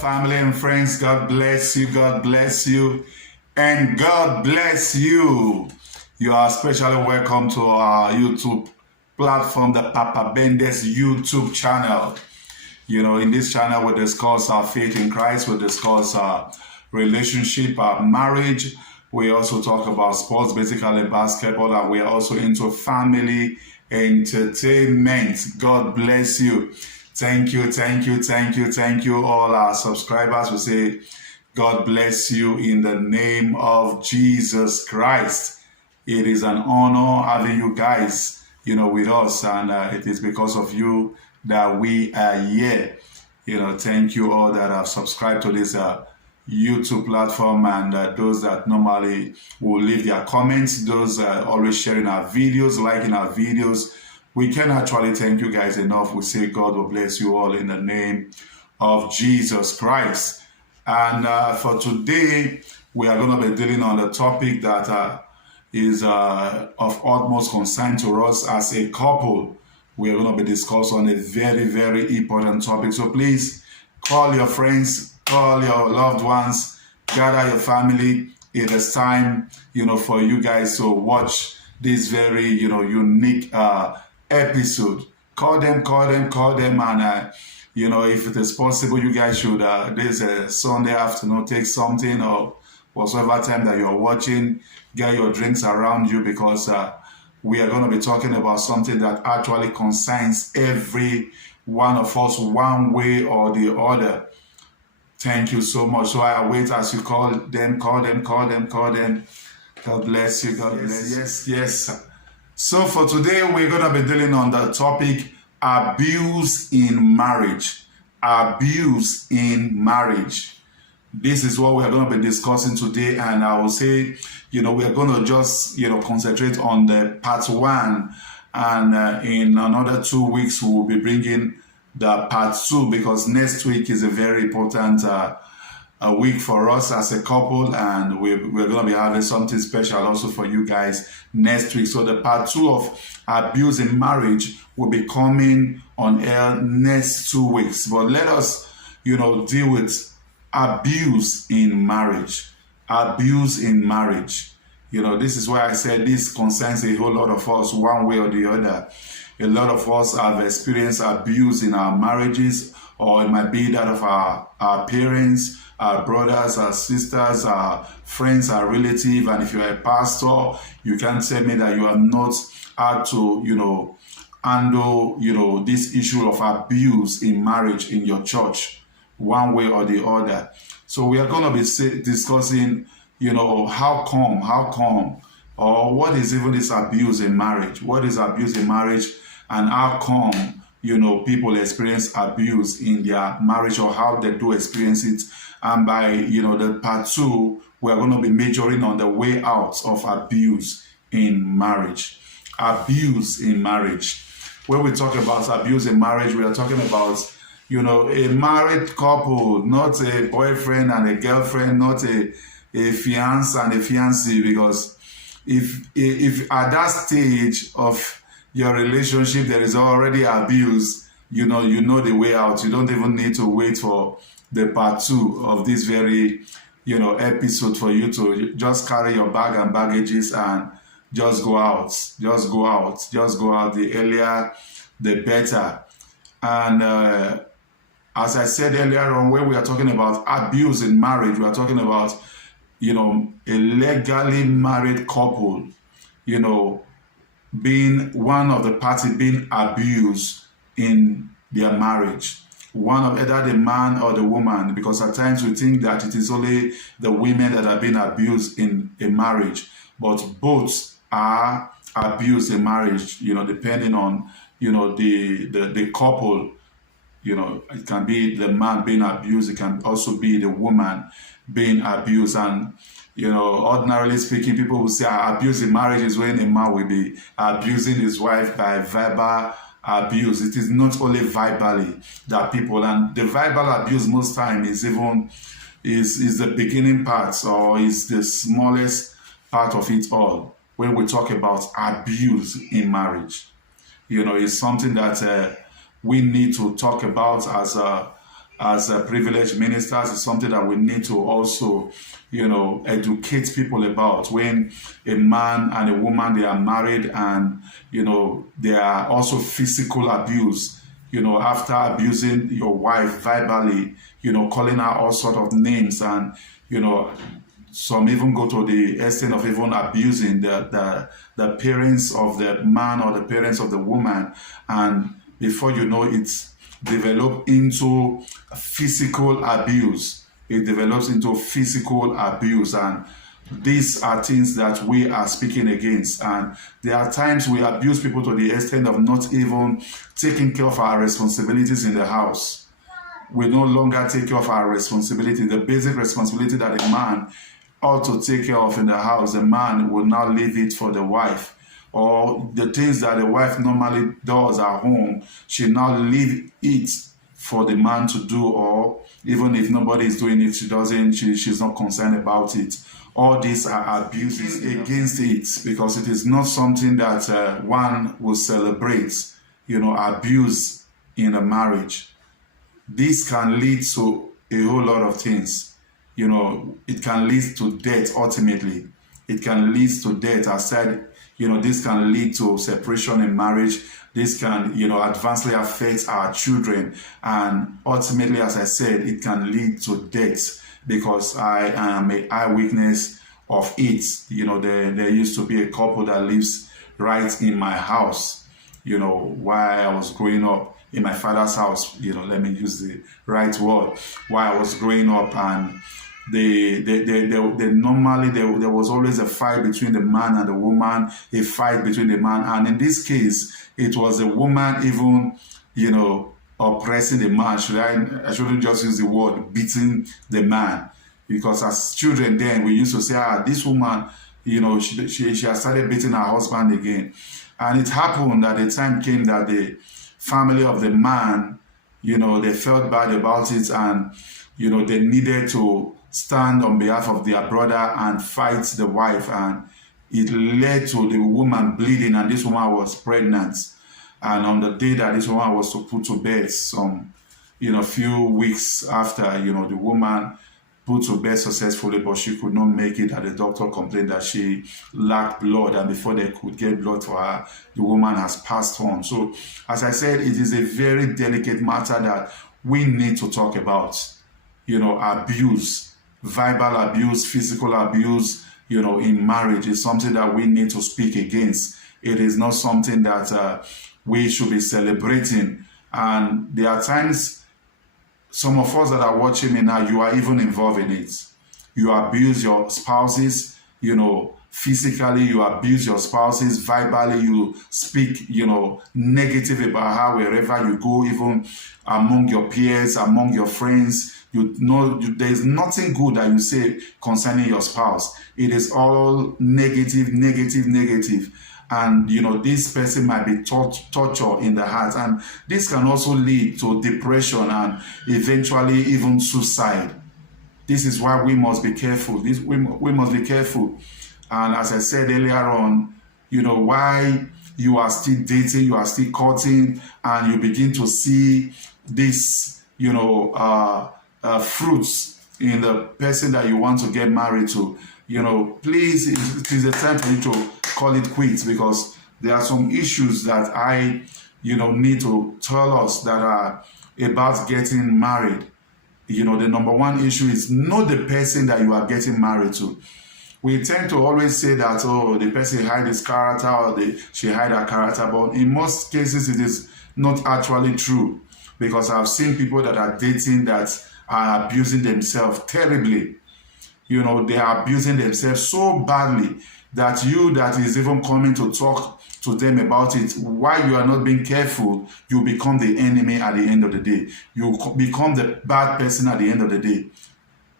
family and friends. God bless you. God bless you. And God bless you. You are especially welcome to our YouTube platform, the Papa Bendes YouTube channel. You know, in this channel, we discuss our faith in Christ. We discuss our relationship, our marriage. We also talk about sports, basically basketball, and we are also into family entertainment. God bless you. Thank you, all our subscribers. We say, God bless you in the name of Jesus Christ. It is an honor having you guys, with us, and it is because of you that we are here. Thank you all that have subscribed to this YouTube platform, and those that normally will leave their comments, those always sharing our videos, liking our videos. We can actually thank you guys enough. We say God will bless you all in the name of Jesus Christ. And for today, we are going to be dealing on the topic that is of utmost concern to us as a couple. We are going to be discussing on a very, very important topic. So please call your friends, call your loved ones, gather your family. It is time, for you guys to watch this very, unique episode. Call them, and if it is possible, you guys should this Sunday afternoon take something, or whatever time that you're watching, get your drinks around you, because we are going to be talking about something that actually concerns every one of us one way or the other. Thank you so much. So I wait as you call them. God bless you. God bless you. Yes. So for today, we're going to be dealing on the topic abuse in marriage. Abuse in marriage. This is what we're going to be discussing today. And I will say, we're going to just, concentrate on the part one. And in another 2 weeks, we will be bringing the part two, because next week is a very important a week for us as a couple, and we're going to be having something special also for you guys next week. So the part two of abuse in marriage will be coming on air next 2 weeks. But let us, deal with abuse in marriage. Abuse in marriage. This is why I said this concerns a whole lot of us one way or the other. A lot of us have experienced abuse in our marriages, or it might be that of our parents, our brothers, our sisters, our friends, our relatives. And if you're a pastor, you can tell me that you have not had to, handle, this issue of abuse in marriage in your church, one way or the other. So we are going to be discussing, how come, or what is even this abuse in marriage? What is abuse in marriage, and how come, people experience abuse in their marriage, or how they do experience it? And by, the part two, we're going to be majoring on the way out of abuse in marriage. Abuse in marriage. When we talk about abuse in marriage, we are talking about, a married couple, not a boyfriend and a girlfriend, not a fiancé and a fiancée. Because if at that stage of your relationship there is already abuse, you know the way out. You don't even need to wait for the part two of this very, episode for you to just carry your bag and baggages and just go out. Just go out. The earlier, the better. And as I said earlier on, when we are talking about abuse in marriage, we are talking about, a legally married couple, being one of the party being abused in their marriage. One of either the man or the woman, because at times we think that it is only the women that are being abused in a marriage, but both are abused in marriage, depending on, the couple. It can be the man being abused, it can also be the woman being abused. And ordinarily speaking, people will say abuse in marriage is when a man will be abusing his wife by verbal abuse. It is not only verbally that people, and the verbal abuse most time is the beginning part, or is the smallest part of it all. When we talk about abuse in marriage, it's something that we need to talk about as as privileged ministers, is something that we need to also, educate people about. When a man and a woman, they are married, and, there are also physical abuse, after abusing your wife verbally, calling her all sort of names, and, some even go to the extent of even abusing the parents of the man or the parents of the woman. And before you know it, develop into physical abuse. It develops into physical abuse. And these are things that we are speaking against. And there are times we abuse people to the extent of not even taking care of our responsibilities in the house. We no longer take care of our responsibility, the basic responsibility that a man ought to take care of in the house. The man will now leave it for the wife. Or the things that the wife normally does at home, she now leave it for the man to do. Or even if nobody is doing it, she's not concerned about it. All these are abuses against it, because it is not something that one will celebrate, abuse in a marriage. This can lead to a whole lot of things. It can lead to death ultimately. It can lead to death. I said, this can lead to separation in marriage. This can, adversely affect our children. And ultimately, as I said, it can lead to death, because I am an eyewitness of it. There used to be a couple that lives right in my house, while I was growing up, in my father's house, let me use the right word, while I was growing up. And they normally, there was always a fight between the man and the woman, a fight between the man. And in this case, it was the woman even, oppressing the man. I shouldn't just use the word beating the man, because as children then we used to say, this woman, she has started beating her husband again. And it happened that the time came that the family of the man, they felt bad about it, and they needed to stand on behalf of their brother and fight the wife. And it led to the woman bleeding, and this woman was pregnant. And on the day that this woman was to put to bed, some few weeks after, the woman put to bed successfully, but she could not make it. And the doctor complained that she lacked blood, and before they could get blood for her, the woman has passed on. So as I said, it is a very delicate matter that we need to talk about. Abuse, verbal abuse, physical abuse, in marriage is something that we need to speak against. It is not something that we should be celebrating. And there are times, some of us that are watching me now, you are even involved in it. You abuse your spouses, physically, you abuse your spouses, verbally, you speak, negative about her wherever you go, even among your peers, among your friends. There is nothing good that you say concerning your spouse. It is all negative, negative, negative. And, this person might be torture in the heart. And this can also lead to depression and eventually even suicide. This is why we must be careful. We must be careful. And as I said earlier on, why you are still dating, you are still courting, and you begin to see this, fruits in the person that you want to get married to. Please, it is a time for you to call it quits, because there are some issues that I, need to tell us that are about getting married. The number one issue is know the person that you are getting married to. We tend to always say that, the person hide his character, or she hide her character, but in most cases it is not actually true, because I've seen people that are dating that are abusing themselves terribly. They are abusing themselves so badly that you that is even coming to talk to them about it, while you are not being careful, you become the enemy at the end of the day. You become the bad person at the end of the day.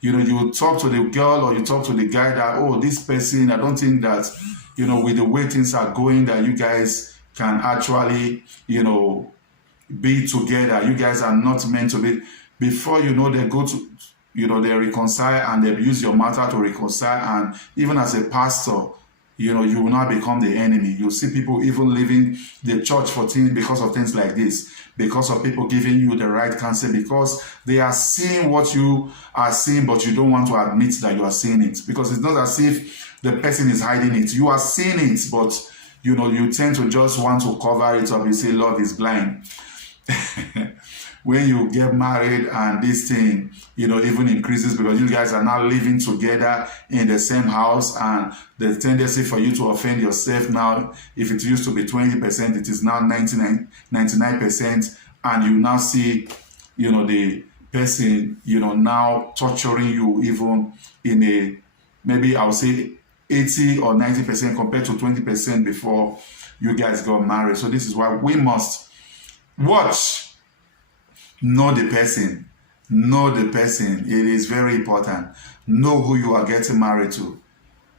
You talk to the girl or you talk to the guy that, this person, I don't think that, with the way things are going, that you guys can actually, be together. You guys are not meant to be. Before they go to, they reconcile, and they use your matter to reconcile. And even as a pastor, you know, you will not become the enemy. You see people even leaving the church for things because of things like this, because of people giving you the right counsel, because they are seeing what you are seeing, but you don't want to admit that you are seeing it, because it's not as if the person is hiding it. You are seeing it, but you know, you tend to just want to cover it up. You say love is blind. When you get married and this thing, you know, even increases because you guys are now living together in the same house, and the tendency for you to offend yourself now, if it used to be 20%, it is now 99%, and you now see, you know, the person, you know, now torturing you even in a, maybe I'll say 80 or 90% compared to 20% before you guys got married. So this is why we must watch. Know the person. Know the person. It is very important. Know who you are getting married to.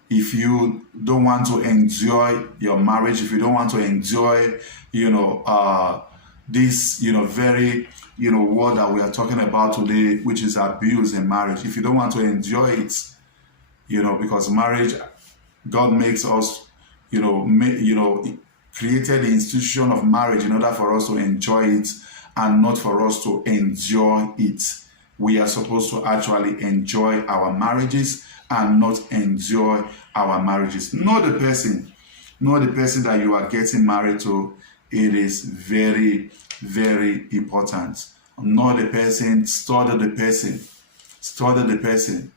If you don't want to enjoy your marriage, if you don't want to enjoy, you know, this, you know, very, you know, word that we are talking about today, which is abuse in marriage. If you don't want to enjoy it, you know, because marriage, God makes us, you know, created the institution of marriage in order for us to enjoy it, and not for us to enjoy it. We are supposed to actually enjoy our marriages and not enjoy our marriages. Know the person. Know the person that you are getting married to. It is very, very important. Know the person. Study the person. Study the person.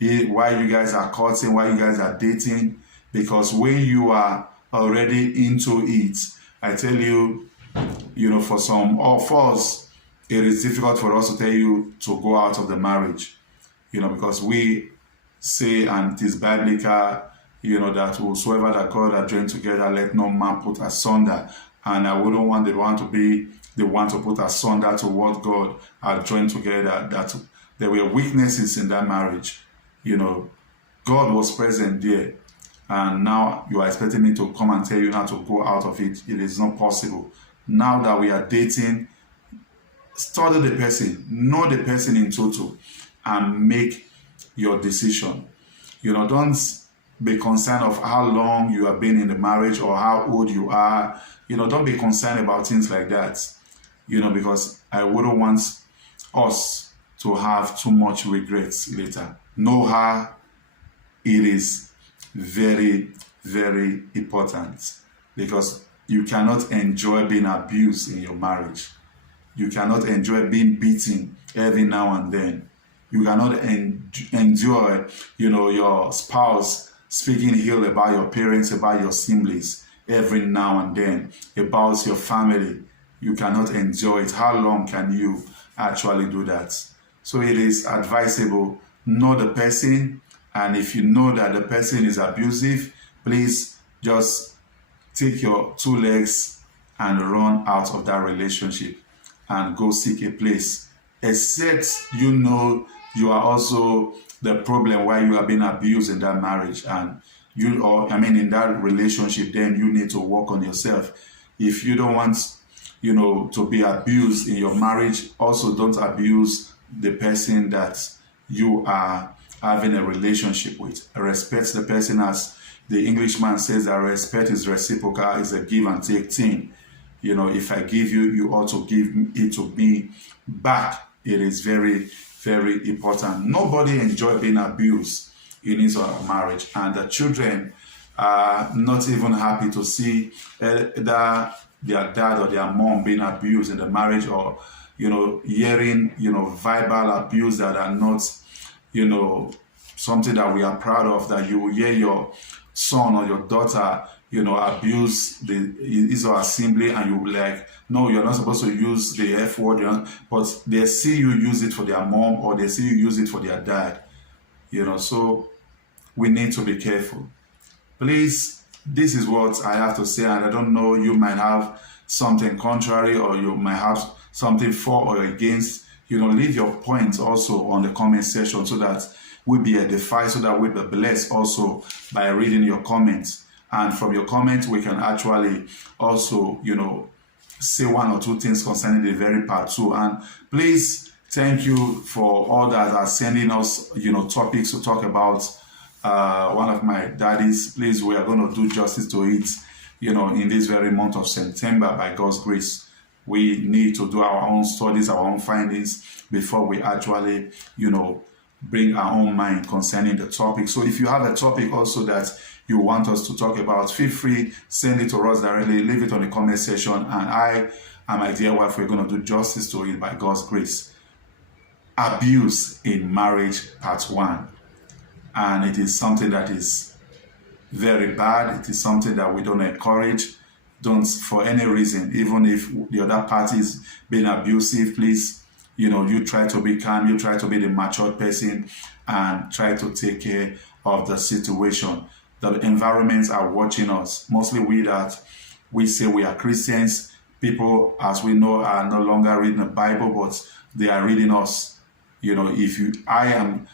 Why you guys are courting, why you guys are dating. Because when you are already into it, I tell you, you know, for some of us, it is difficult for us to tell you to go out of the marriage, you know, because we say, and it is biblical, you know, that whosoever that God has joined together, let no man put asunder. And I wouldn't want the one to be the one to put asunder to what God has joined together, that there were weaknesses in that marriage. You know, God was present there. And now you are expecting me to come and tell you now to go out of it. It is not possible. Now that we are dating, study the person, know the person in total, and make your decision. You know, don't be concerned of how long you have been in the marriage or how old you are. You know, don't be concerned about things like that. You know, because I wouldn't want us to have too much regrets later. Know her. It is very, very important, because you cannot enjoy being abused in your marriage. You cannot enjoy being beaten every now and then. You cannot enjoy, you know, your spouse speaking ill about your parents, about your siblings every now and then, about your family. You cannot enjoy it. How long can you actually do that? So it is advisable, know the person, and if you know that the person is abusive, please just take your two legs and run out of that relationship and go seek a place. Except you know you are also the problem why you are being abused in that marriage, and you, or I mean in that relationship, then you need to work on yourself. If you don't want, you know, to be abused in your marriage, also don't abuse the person that you are having a relationship with. Respect the person, as the Englishman says that respect is reciprocal, is a give and take thing. You know, if I give you, you ought to give it to me back. It is very, very important. Nobody enjoys being abused in his or her marriage, and the children are not even happy to see that their dad or their mom being abused in the marriage, or, you know, hearing, you know, verbal abuse that are not, you know, something that we are proud of, that you will hear your son or your daughter, you know, abuse his or her sibling, and you will be like, no, you're not supposed to use the F word, you know, but they see you use it for their mom, or they see you use it for their dad, you know. So we need to be careful. Please, this is what I have to say, and I don't know, you might have something contrary, or you might have something for or against. You know, leave your points also on the comment section, so that we'll be edified, so that we'll be blessed also by reading your comments. And from your comments, we can actually also, you know, say one or two things concerning the very part 2. And please, thank you for all that are sending us, you know, topics to talk about one of my daddies. Please, we are going to do justice to it, in this very month of September by God's grace. We need to do our own studies, our own findings before we actually, bring our own mind concerning the topic. So if you have a topic also that you want us to talk about, feel free, send it to us directly, leave it on the comment section, and I and my dear wife, we're going to do justice to it by God's grace. Abuse in marriage, part 1. And it is something that is very bad. It is something that we don't encourage. Don't, for any reason, even if the other party is being abusive, please, you try to be calm, you try to be the matured person and try to take care of the situation. The environments are watching us. Mostly we say we are Christians. People, as we know, are no longer reading the Bible, but they are reading us. I am,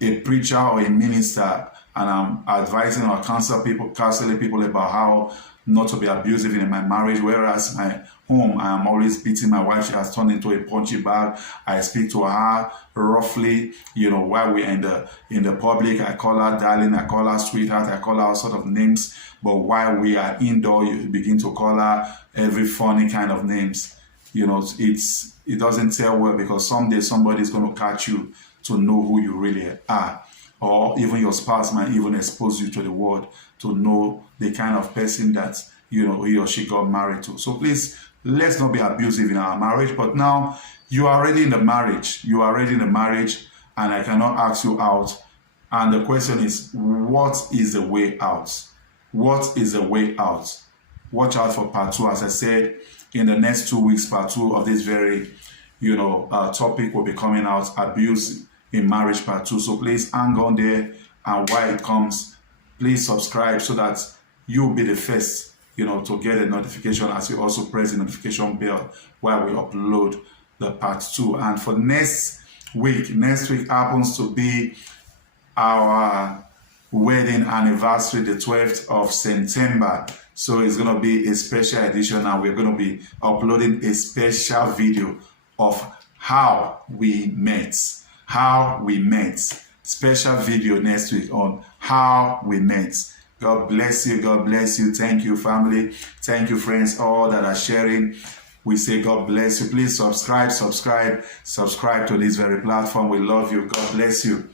a preacher or a minister, and I'm advising or counseling people about how not to be abusive in my marriage, whereas my home, I am always beating my wife. She has turned into a punchy bag. I speak to her roughly, while we're in the public. I call her darling, I call her sweetheart, I call her all sort of names. But while we are indoor, you begin to call her every funny kind of names. It doesn't tell well, because someday somebody's going to catch you to know who you really are. Or even your spouse might even expose you to the world to know the kind of person that he or she got married to. So please, let's not be abusive in our marriage. But now you are already in the marriage. You are already in the marriage, and I cannot ask you out. And the question is, what is the way out? What is the way out? Watch out for part 2. As I said, in the next 2 weeks, part 2 of this very, topic will be coming out, abuse in marriage part 2. So please hang on there, and while it comes, please subscribe so that you'll be the first, to get a notification, as you also press the notification bell while we upload the part 2. And for next week happens to be our wedding anniversary, the 12th of September. So it's going to be a special edition, and we're going to be uploading a special video of how we met. Special video next week on how we met. God bless you. God bless you. Thank you, family. Thank you, friends, all that are sharing. We say God bless you. Please subscribe to this very platform. We love you. God bless you.